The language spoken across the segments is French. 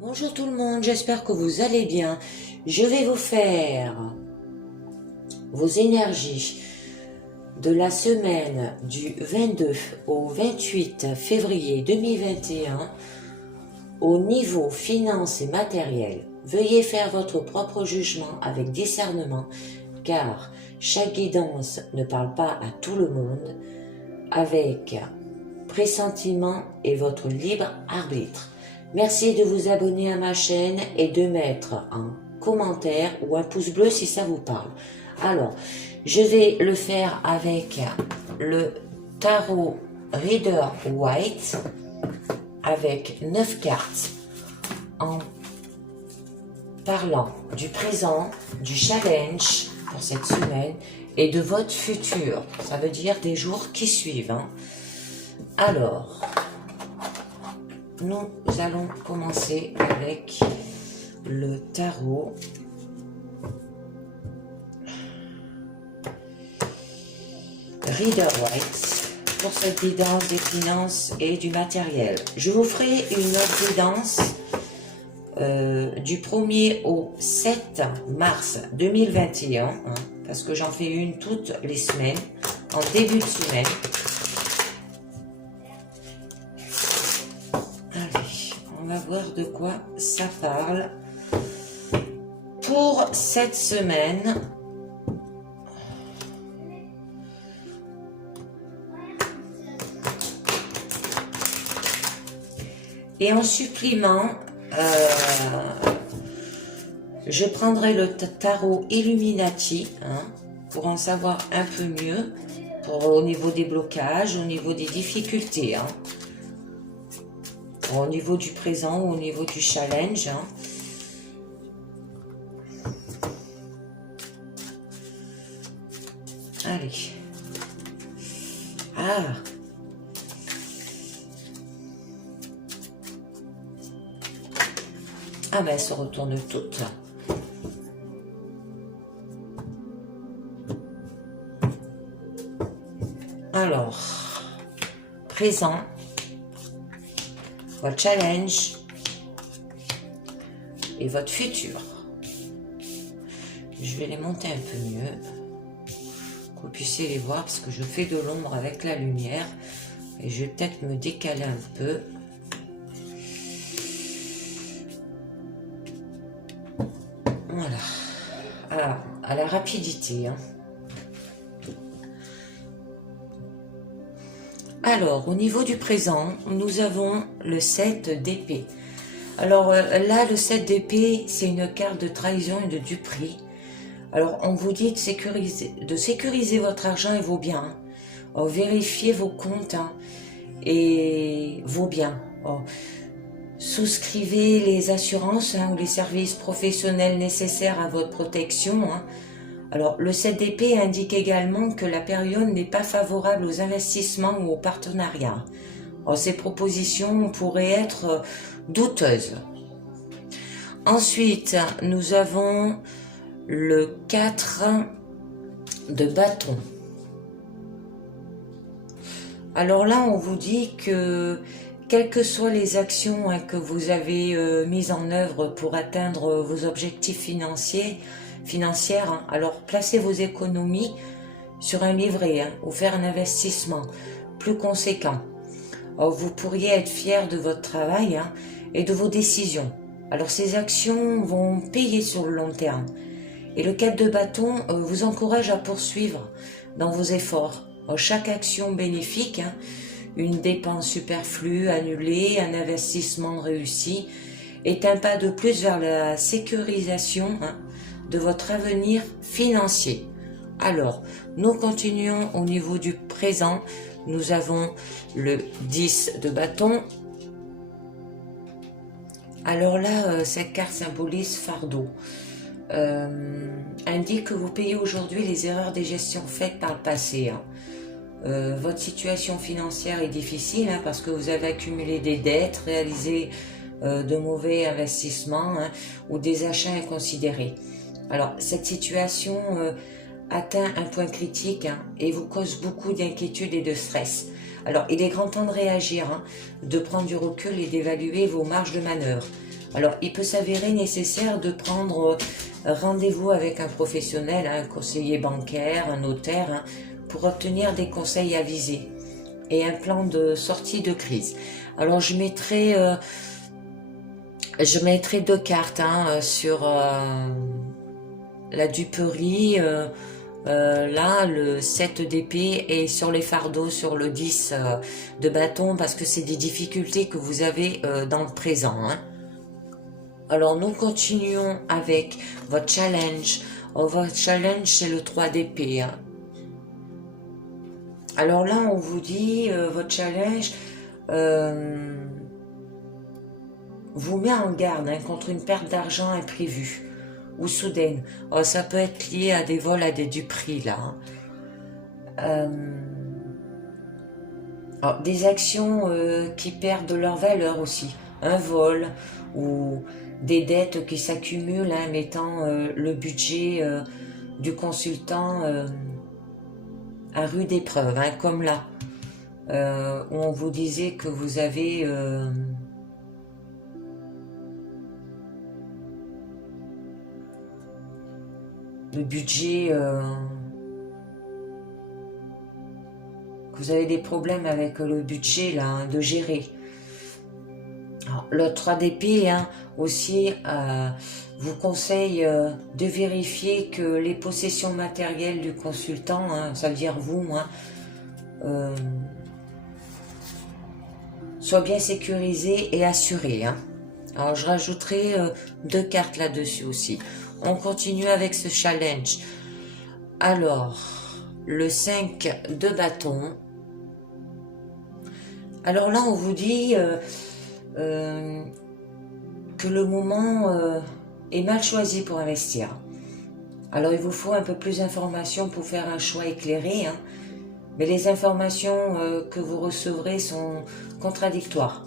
Bonjour tout le monde, j'espère que vous allez bien. Je vais vous faire vos énergies de la semaine du 22 au 28 février 2021 au niveau finance et matériel. Veuillez faire votre propre jugement avec discernement car chaque guidance ne parle pas à tout le monde, avec pressentiment et votre libre arbitre. Merci de vous abonner à ma chaîne et de mettre un commentaire ou un pouce bleu si ça vous parle. Alors, je vais le faire avec le tarot Rider White avec 9 cartes en parlant du présent, du challenge pour cette semaine et de votre futur. Ça veut dire des jours qui suivent. Alors, nous allons commencer avec le tarot Rider White pour cette guidance des finances et du matériel. Je vous ferai une autre guidance du 1er au 7 mars 2021, parce que j'en fais une toutes les semaines, en début de semaine. Allez, on va voir de quoi ça parle pour cette semaine. Et en supplément, je prendrai le tarot Illuminati pour en savoir un peu mieux au niveau des blocages, au niveau des difficultés, au niveau du présent, au niveau du challenge. Allez. Ah ben, elles se retournent toutes. Alors, présent, votre challenge et votre futur. Je vais les monter un peu mieux, que vous puissiez les voir, parce que je fais de l'ombre avec la lumière. Et je vais peut-être me décaler un peu. Voilà, à la rapidité. Alors, au niveau du présent, nous avons le 7 d'épée. Alors là, le 7 d'épée, c'est une carte de trahison et de duperie. Alors, on vous dit de sécuriser votre argent et vos biens. Vérifiez vos comptes et vos biens. Souscrivez les assurances ou les services professionnels nécessaires à votre protection. Alors, le 7 d'épée indique également que la période n'est pas favorable aux investissements ou aux partenariats. Ces propositions pourraient être douteuses. Ensuite, nous avons le 4 de bâton. Alors là, on vous dit que quelles que soient les actions que vous avez mises en œuvre pour atteindre vos objectifs financières, alors placez vos économies sur un livret ou faire un investissement plus conséquent. Vous pourriez être fier de votre travail et de vos décisions. Alors ces actions vont payer sur le long terme. Et le 4 de bâton vous encourage à poursuivre dans vos efforts. Chaque action bénéfique, une dépense superflue annulée, un investissement réussi, est un pas de plus vers la sécurisation de votre avenir financier. Alors, nous continuons au niveau du présent. Nous avons le 10 de bâton. Alors là, cette carte symbolise fardeau. Indique que vous payez aujourd'hui les erreurs des gestions faites par le passé. Votre situation financière est difficile parce que vous avez accumulé des dettes, réalisé de mauvais investissements ou des achats inconsidérés. Alors, cette situation atteint un point critique et vous cause beaucoup d'inquiétude et de stress. Alors, il est grand temps de réagir, de prendre du recul et d'évaluer vos marges de manœuvre. Alors, il peut s'avérer nécessaire de prendre rendez-vous avec un professionnel, un conseiller bancaire, un notaire, hein, pour obtenir des conseils avisés et un plan de sortie de crise. Alors, je mettrai 2 cartes hein, sur la duperie, là, le 7 d'épée, et sur les fardeaux, sur le 10 de bâton, parce que c'est des difficultés que vous avez dans le présent. Hein. Alors, nous continuons avec votre challenge. Oh, votre challenge, c'est le 3 d'épée. Hein. Alors là, on vous dit, votre challenge vous met en garde hein, contre une perte d'argent imprévue ou soudaine. Oh, ça peut être lié à des vols à des duperies, là. Hein. Alors, des actions qui perdent leur valeur aussi. Un vol ou des dettes qui s'accumulent, hein, mettant le budget du consultant à rude épreuve, hein, comme là, où on vous disait que vous avez le budget, que vous avez des problèmes avec le budget là, hein, de gérer. Alors, le 3 d'épée hein, aussi vous conseille de vérifier que les possessions matérielles du consultant, hein, ça veut dire vous, hein, soient bien sécurisées et assurées. Hein. Alors je rajouterai 2 cartes là-dessus aussi. On continue avec ce challenge. Alors, le 5 de bâton. Alors là, on vous dit que le moment est mal choisi pour investir. Alors, il vous faut un peu plus d'informations pour faire un choix éclairé. Hein, mais les informations que vous recevrez sont contradictoires.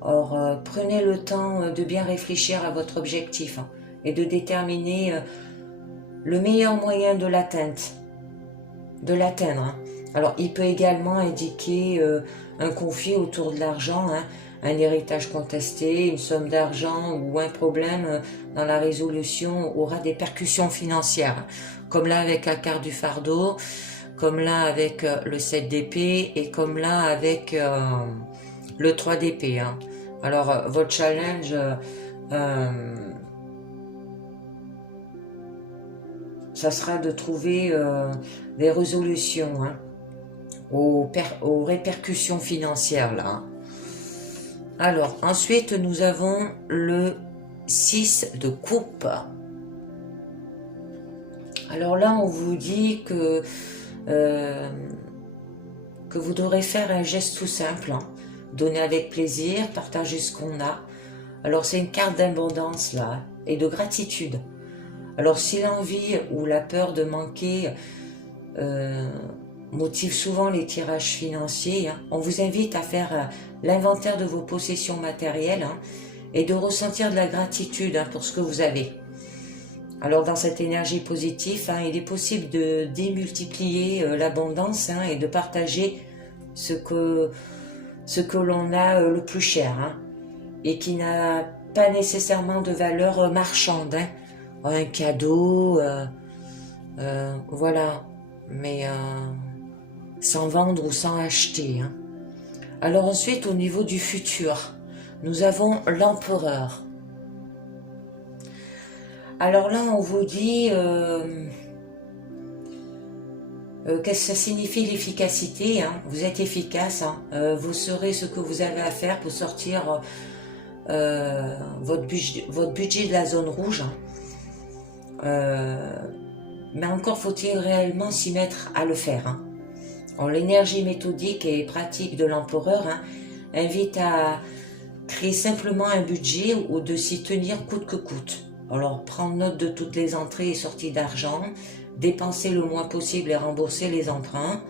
Or, prenez le temps de bien réfléchir à votre objectif hein, et de déterminer le meilleur moyen de l'atteindre. Hein. Alors, il peut également indiquer un conflit autour de l'argent, hein, un héritage contesté, une somme d'argent ou un problème dans la résolution aura des percussions financières, comme là avec la carte du fardeau, comme là avec le 7 d'épée et comme là avec le 3 d'épée. Hein. Alors, votre challenge, ça sera de trouver des résolutions hein, aux répercussions financières. Là. Hein. Alors, ensuite, nous avons le 6 de coupe. Alors là, on vous dit que vous devrez faire un geste tout simple, hein. Donner avec plaisir, partager ce qu'on a. Alors c'est une carte d'abondance là, et de gratitude. Alors si l'envie ou la peur de manquer motive souvent les tirages financiers, hein, on vous invite à faire l'inventaire de vos possessions matérielles hein, et de ressentir de la gratitude hein, pour ce que vous avez. Alors dans cette énergie positive, hein, il est possible de démultiplier l'abondance hein, et de partager ce que l'on a le plus cher hein, et qui n'a pas nécessairement de valeur marchande. Hein. Un cadeau, voilà, mais sans vendre ou sans acheter. Hein. Alors ensuite, au niveau du futur, nous avons l'empereur. Alors là, on vous dit qu'est-ce que ça signifie l'efficacité. Hein. Vous êtes efficace, hein. Vous saurez ce que vous avez à faire pour sortir votre budget de la zone rouge. Hein. Mais encore faut-il réellement s'y mettre à le faire. Hein. L'énergie méthodique et pratique de l'empereur hein, invite à créer simplement un budget ou de s'y tenir coûte que coûte. Alors, prendre note de toutes les entrées et sorties d'argent, dépenser le moins possible et rembourser les emprunts.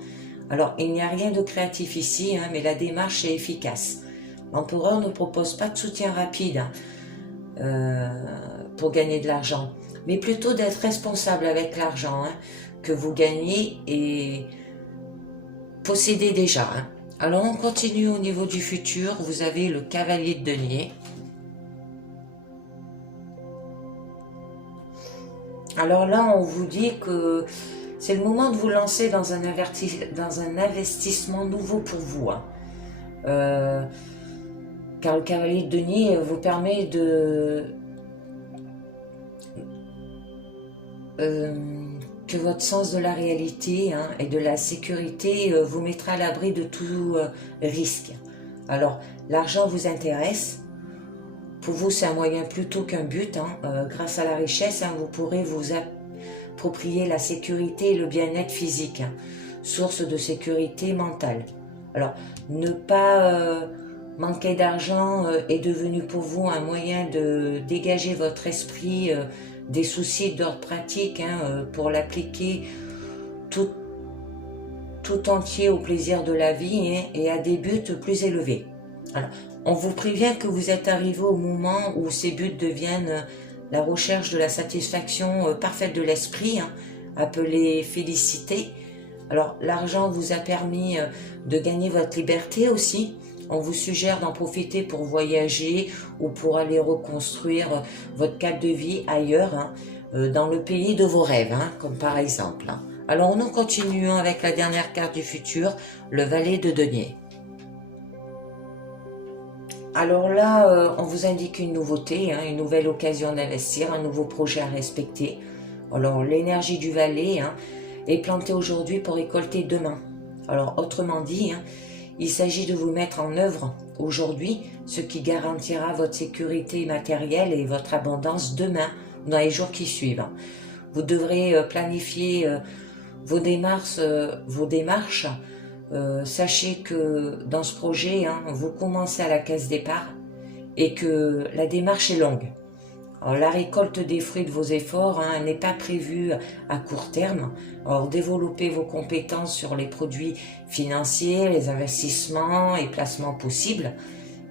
Alors, il n'y a rien de créatif ici, hein, mais la démarche est efficace. L'empereur ne propose pas de soutien rapide hein, pour gagner de l'argent, mais plutôt d'être responsable avec l'argent hein, que vous gagnez et possédez déjà. Hein. Alors, on continue au niveau du futur. Vous avez le cavalier de denier. Alors là, on vous dit que c'est le moment de vous lancer dans un investissement nouveau pour vous, hein. Car le cavalier de denier vous permet que votre sens de la réalité, hein, et de la sécurité vous mettra à l'abri de tout risque. Alors, l'argent vous intéresse. Pour vous, c'est un moyen plutôt qu'un but, hein. Grâce à la richesse, hein, vous pourrez vous approprier la sécurité et le bien-être physique, hein, source de sécurité mentale. Alors, ne pas manquer d'argent est devenu pour vous un moyen de dégager votre esprit des soucis d'ordre pratique, hein, pour l'appliquer tout entier au plaisir de la vie, hein, et à des buts plus élevés. Alors, on vous prévient que vous êtes arrivé au moment où ces buts deviennent la recherche de la satisfaction parfaite de l'esprit, hein, appelée félicité. Alors, l'argent vous a permis de gagner votre liberté aussi. On vous suggère d'en profiter pour voyager ou pour aller reconstruire votre cadre de vie ailleurs, hein, dans le pays de vos rêves, hein, comme par exemple, hein. Alors, nous continuons avec la dernière carte du futur, le valet de denier. Alors là, on vous indique une nouveauté, hein, une nouvelle occasion d'investir, un nouveau projet à respecter. Alors, l'énergie du valet, hein, est plantée aujourd'hui pour récolter demain. Alors, autrement dit, hein, il s'agit de vous mettre en œuvre aujourd'hui, ce qui garantira votre sécurité matérielle et votre abondance demain, dans les jours qui suivent. Vous devrez planifier vos démarches. Sachez que dans ce projet, hein, vous commencez à la case départ et que la démarche est longue. Alors, la récolte des fruits de vos efforts, hein, n'est pas prévue à court terme. Alors, développez vos compétences sur les produits financiers, les investissements et placements possibles.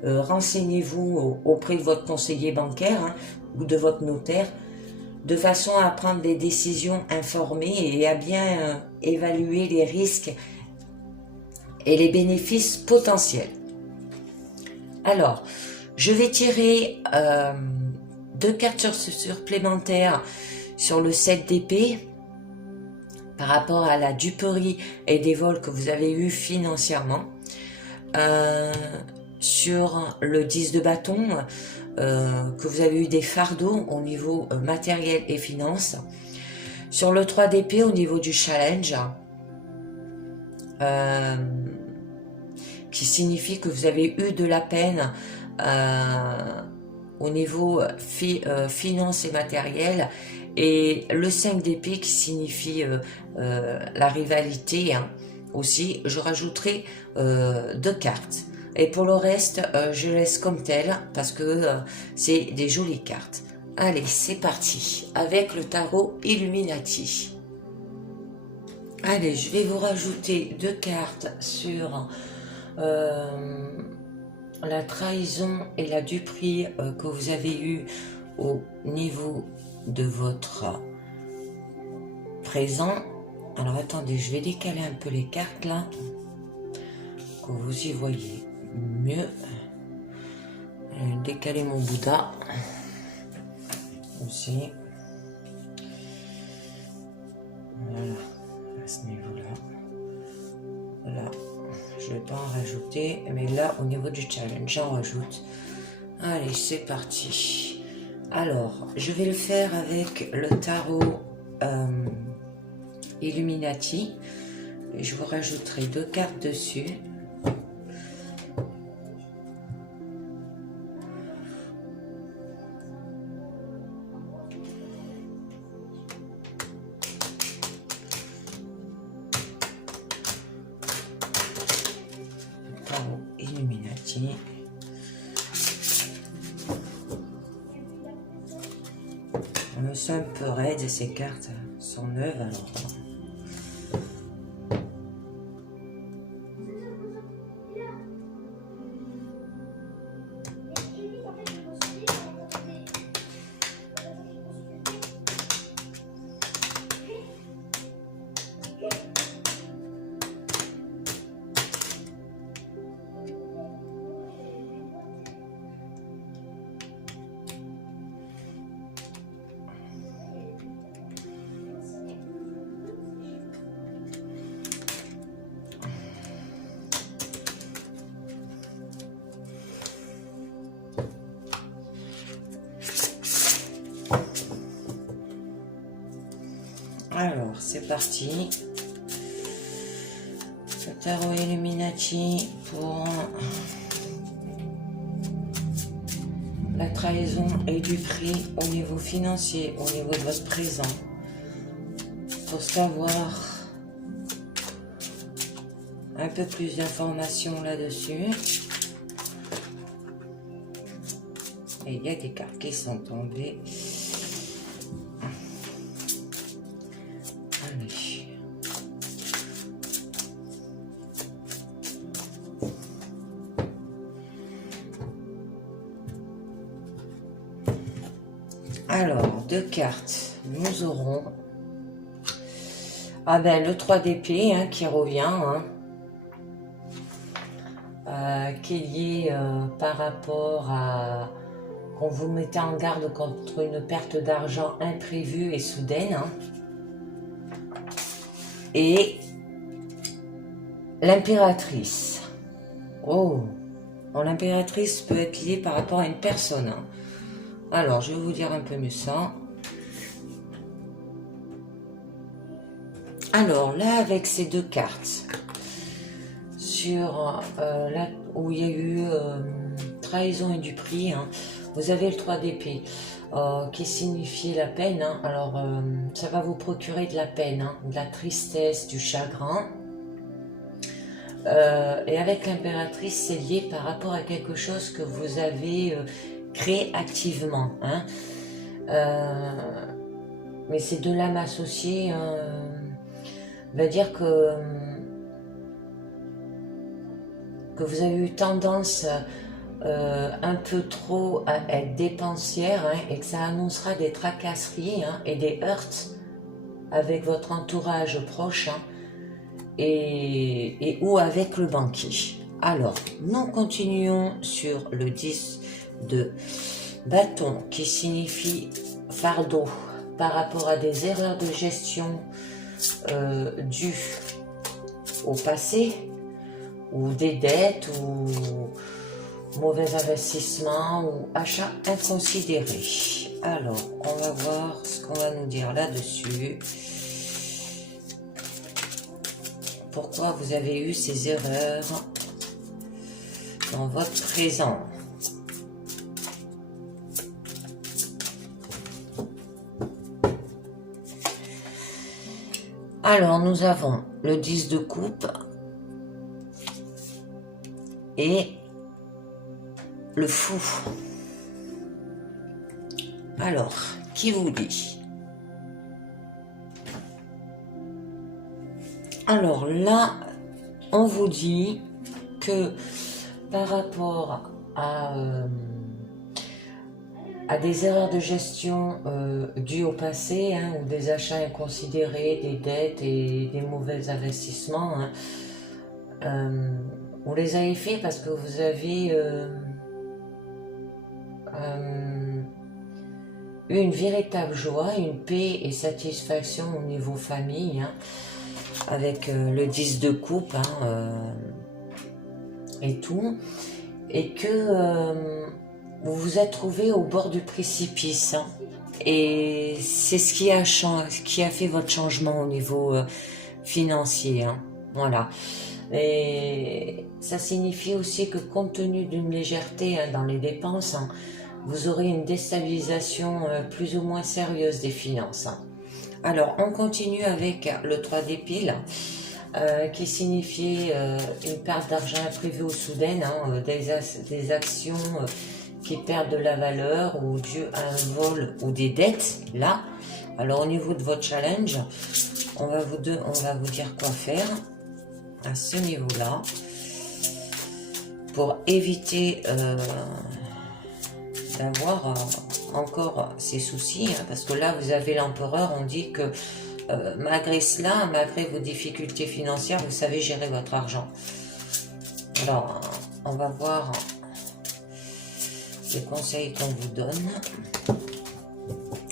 Renseignez-vous auprès de votre conseiller bancaire, hein, ou de votre notaire, de façon à prendre des décisions informées et à bien évaluer les risques et les bénéfices potentiels. Alors, je vais tirer 2 cartes supplémentaires sur le 7 d'épée par rapport à la duperie et des vols que vous avez eu financièrement. Sur le 10 de bâton, que vous avez eu des fardeaux au niveau matériel et finance. Sur le 3 d'épée, au niveau du challenge, qui signifie que vous avez eu de la peine au niveau finance et matériel, et le 5 d'épée qui signifie la rivalité, hein. Aussi, je rajouterai 2 cartes. Et pour le reste, je laisse comme tel parce que c'est des jolies cartes. Allez, c'est parti avec le tarot Illuminati. Allez, je vais vous rajouter 2 cartes sur la trahison et la duperie que vous avez eu au niveau de votre présent. Alors attendez, je vais décaler un peu les cartes là, que vous y voyez mieux. Je vais décaler mon Bouddha aussi. Voilà, à ce niveau-là. Là, je ne vais pas en rajouter, mais là, au niveau du challenge, j'en rajoute. Allez, c'est parti. Alors, je vais le faire avec le tarot Illuminati. Et je vous rajouterai 2 cartes dessus. Tarot Illuminati. On me sent un peu raide, ces cartes sont neuves alors. Alors, c'est parti. Le tarot Illuminati pour la trahison et du prix au niveau financier, au niveau de votre présent. Pour savoir un peu plus d'informations là-dessus. Et il y a des cartes qui sont tombées. Allez. Alors, deux cartes. Nous aurons le 3 d'épée hein, qui revient. Hein. Qui est lié par rapport à qu'on vous mettez en garde contre une perte d'argent imprévue et soudaine. Hein. Et l'impératrice. Oh, l'impératrice peut être liée par rapport à une personne. Hein. Alors, je vais vous dire un peu mieux ça. Alors, là, avec ces deux cartes, sur là où il y a eu trahison et du prix, hein, vous avez le 3 d'épée qui signifie la peine. Hein. Alors, ça va vous procurer de la peine, hein, de la tristesse, du chagrin. Et avec l'impératrice, c'est lié par rapport à quelque chose que vous avez créé activement. Hein. Mais c'est de l'âme associée. Va dire que vous avez eu tendance un peu trop à être dépensière hein, et que ça annoncera des tracasseries hein, et des heurts avec votre entourage proche hein, et ou avec le banquier. Alors, nous continuons sur le 10 de bâton qui signifie fardeau par rapport à des erreurs de gestion dues au passé ou des dettes ou mauvais investissement ou achat inconsidéré. Alors, on va voir ce qu'on va nous dire là-dessus. Pourquoi vous avez eu ces erreurs dans votre présent? Alors, nous avons le 10 de coupe et le fou. Alors, qui vous dit? Alors là, on vous dit que par rapport à des erreurs de gestion dues au passé, hein, ou des achats inconsidérés, des dettes et des mauvais investissements, hein, vous les avez fait parce que vous avez eu une véritable joie, une paix et satisfaction au niveau famille, hein, avec le 10 de coupe hein, et tout, et que vous vous êtes trouvé au bord du précipice hein, et c'est ce qui a fait votre changement au niveau financier. Hein, voilà. Et ça signifie aussi que compte tenu d'une légèreté hein, dans les dépenses, hein, vous aurez une déstabilisation plus ou moins sérieuse des finances. Hein. Alors, on continue avec le 3 d'épée qui signifiait une perte d'argent imprévue ou soudaine, hein, des actions qui perdent de la valeur ou dû à un vol ou des dettes. Là, alors au niveau de votre challenge, on va vous dire quoi faire à ce niveau-là pour éviter d'avoir encore ces soucis, hein, parce que là vous avez l'empereur, on dit que malgré cela, malgré vos difficultés financières, vous savez gérer votre argent. Alors on va voir les conseils qu'on vous donne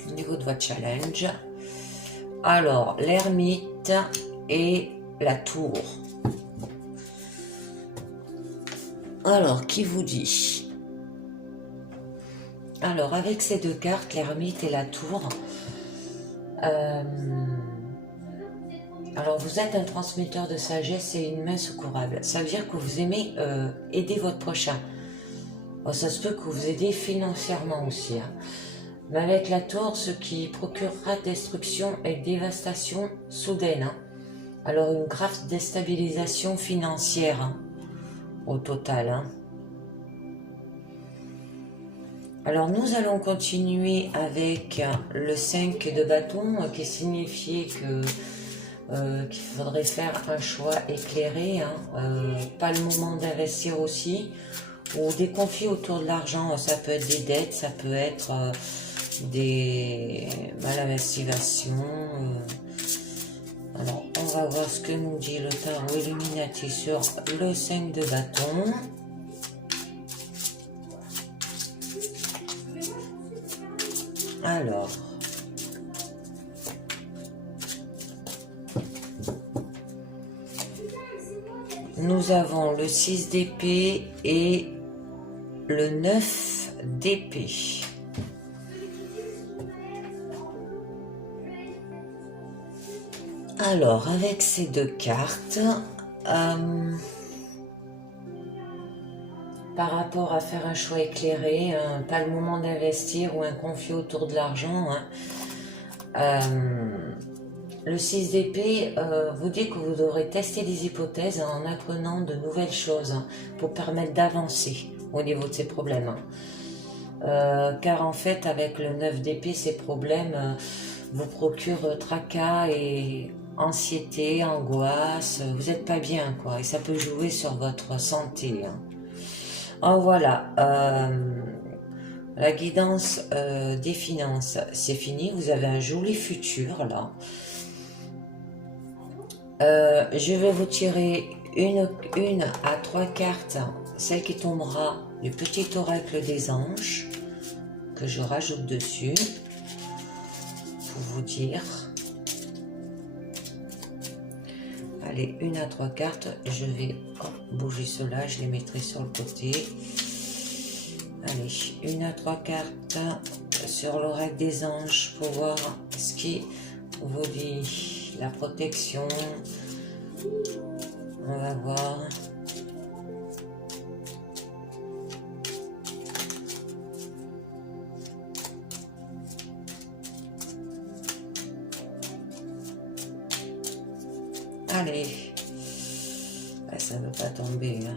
au niveau de votre challenge. Alors l'ermite et la tour. Alors, qui vous dit? Alors, avec ces deux cartes, l'ermite et la tour, Alors, vous êtes un transmetteur de sagesse et une main secourable. Ça veut dire que vous aimez aider votre prochain. Bon, ça se peut que vous aidez financièrement aussi. Hein. Mais avec la tour, ce qui procurera destruction et dévastation soudaine. Hein. Alors, une grave déstabilisation financière hein, au total. Hein. Alors, nous allons continuer avec le 5 de bâton qui signifiait que qu'il faudrait faire un choix éclairé, hein, pas le moment d'investir aussi, ou des conflits autour de l'argent, ça peut être des dettes, ça peut être des malinvestigations. Alors, on va voir ce que nous dit le tarot Illuminati sur le 5 de bâton. Alors, nous avons le 6 d'épée et le 9 d'épée. Alors, avec ces deux cartes, par rapport à faire un choix éclairé, pas le moment d'investir ou un conflit autour de l'argent, hein, le 6 d'épée vous dit que vous devrez tester des hypothèses en apprenant de nouvelles choses hein, pour permettre d'avancer au niveau de ces problèmes. Hein. Car en fait, avec le 9 d'épée, ces problèmes vous procurent tracas et anxiété, angoisse. Vous n'êtes pas bien, quoi. Et ça peut jouer sur votre santé. Hein. Oh, voilà. La guidance des finances, c'est fini. Vous avez un joli futur, là. Je vais vous tirer une à 3 cartes, celle qui tombera du petit oracle des anges, que je rajoute dessus, pour vous dire. Allez, 1 à 3 cartes, je vais bouger cela, je les mettrai sur le côté. Allez, 1 à 3 cartes sur l'oracle des anges, pour voir ce qui vous dit. La protection, on va voir. Allez, ah, ça ne veut pas tomber là.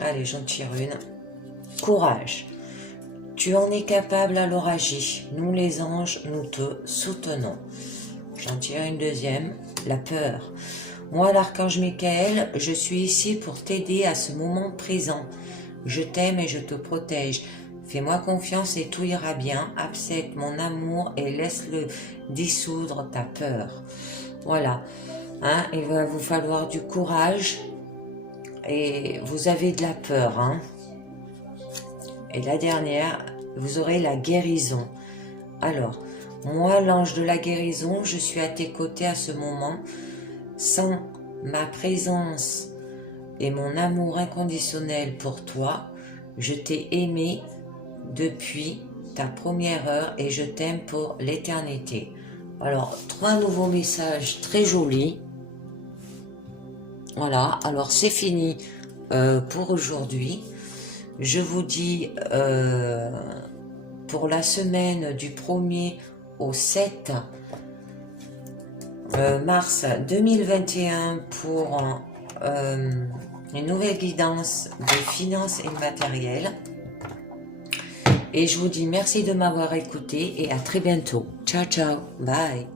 Allez, j'en tire une. Courage. Tu en es capable, alors agis. Nous les anges, nous te soutenons. J'en tire une deuxième. La peur. Moi, l'archange Michael, je suis ici pour t'aider à ce moment présent. Je t'aime et je te protège. Fais-moi confiance et tout ira bien. Accepte mon amour et laisse-le dissoudre ta peur. Voilà. Hein, il va vous falloir du courage. Et vous avez de la peur, hein. Et la dernière, vous aurez la guérison. Alors, moi, l'ange de la guérison, je suis à tes côtés à ce moment. Sans ma présence et mon amour inconditionnel pour toi, je t'ai aimé depuis ta première heure et je t'aime pour l'éternité. Alors, 3 nouveaux messages très jolis. Voilà, alors c'est fini pour aujourd'hui. Je vous dis pour la semaine du 1er au 7 mars 2021 pour une nouvelle guidance des finances et matériel. Et je vous dis merci de m'avoir écouté et à très bientôt. Ciao, ciao, bye.